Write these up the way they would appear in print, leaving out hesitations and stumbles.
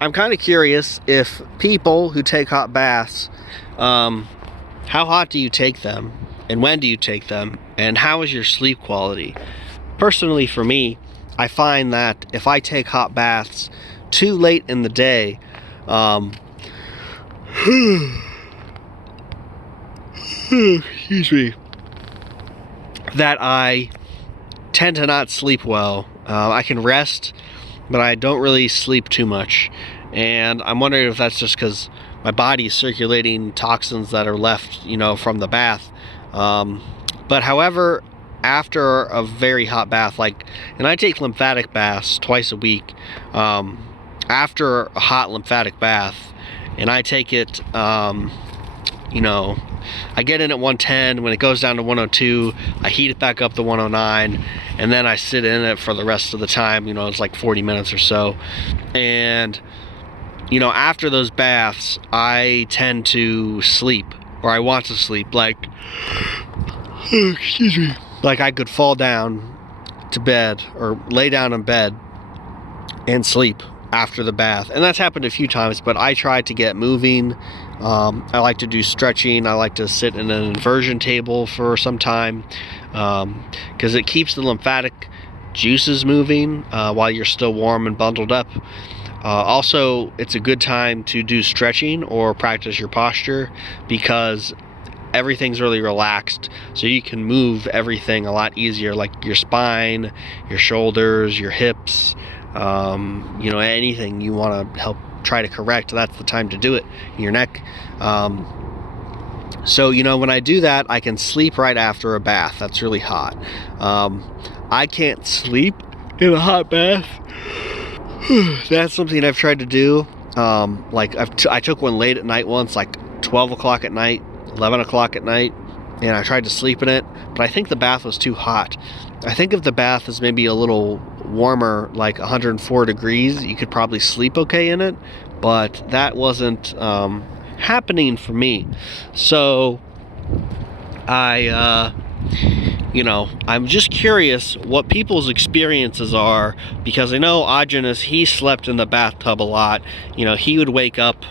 I'm kind of curious if people who take hot baths, how hot do you take them? And when do you take them? And how is your sleep quality? Personally, for me, I find that if I take hot baths too late in the day, excuse me, that I tend to not sleep well. I can rest, but I don't really sleep too much. And I'm wondering if that's just because my body is circulating toxins that are left, from the bath. But however, after a very hot bath, and I take lymphatic baths twice a week, after a hot lymphatic bath, and I take it, I get in at 110. When it goes down to 102, I heat it back up to 109, and then I sit in it for the rest of the time. It's like 40 minutes or so. And after those baths, I tend to sleep, or I want to sleep. Excuse me. I could fall down to bed or lay down in bed and sleep after the bath. And that's happened a few times, but I try to get moving. I like to do stretching. I like to sit in an inversion table for some time, because it keeps the lymphatic juices moving while you're still warm and bundled up. Also, it's a good time to do stretching or practice your posture, because everything's really relaxed, so you can move everything a lot easier, like your spine, your shoulders, your hips, anything you want to help try to correct. That's the time to do it. Your neck. So when I do that, I can sleep right after a bath that's really hot. I can't sleep in a hot bath. That's something I've tried to do. I took one late at night once, like 12 o'clock at night, 11 o'clock at night, and I tried to sleep in it, but I think the bath was too hot. I think if the bath is maybe a little warmer, like 104 degrees, you could probably sleep okay in it, but that wasn't happening for me. So I'm just curious what people's experiences are, because I know Augenus, he slept in the bathtub a lot. He would wake up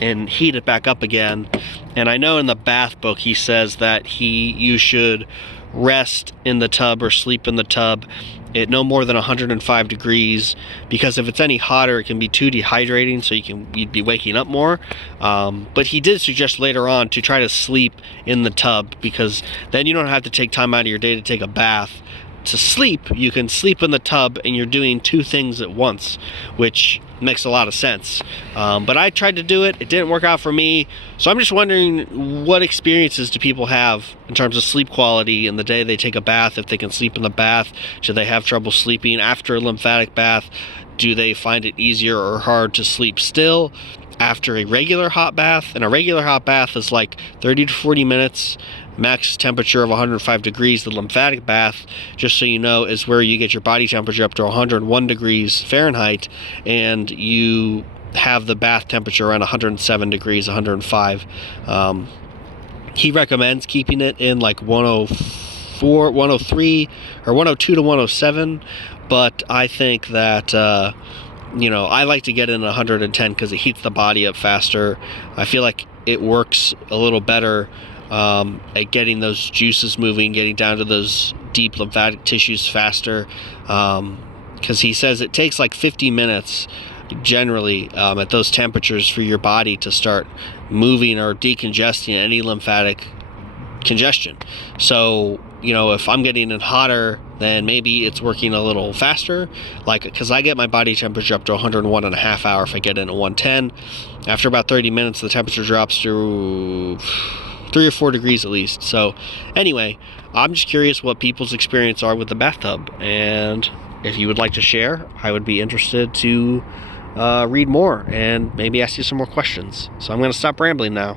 and heat it back up again. And I know in the bath book he says that you should rest in the tub or sleep in the tub at no more than 105 degrees, because if it's any hotter, it can be too dehydrating, so you'd be waking up more. But he did suggest later on to try to sleep in the tub, because then you don't have to take time out of your day to take a bath to sleep. You can sleep in the tub and you're doing two things at once, which makes a lot of sense. But I tried to do it. It didn't work out for me. So I'm just wondering, what experiences do people have in terms of sleep quality in the day they take a bath? If they can sleep in the bath, should they have trouble sleeping after a lymphatic bath? Do they find it easier or hard to sleep still after a regular hot bath? And a regular hot bath is like 30 to 40 minutes, max temperature of 105 degrees. The lymphatic bath, just so you know, is where you get your body temperature up to 101 degrees Fahrenheit, and you have the bath temperature around 107 degrees, 105. He recommends keeping it in like 104, 103, or 102 to 107, but I think that I like to get in 110 because it heats the body up faster. I feel like it works a little better at getting those juices moving, getting down to those deep lymphatic tissues faster, because he says it takes like 50 minutes generally at those temperatures for your body to start moving or decongesting any lymphatic congestion. So if I'm getting it hotter, then maybe it's working a little faster, because I get my body temperature up to 101 and a half hour if I get in at 110. After about 30 minutes, the temperature drops to 3 or 4 degrees at least. So anyway, I'm just curious what people's experience are with the bathtub, and if you would like to share, I would be interested to read more and maybe ask you some more questions. So I'm going to stop rambling now.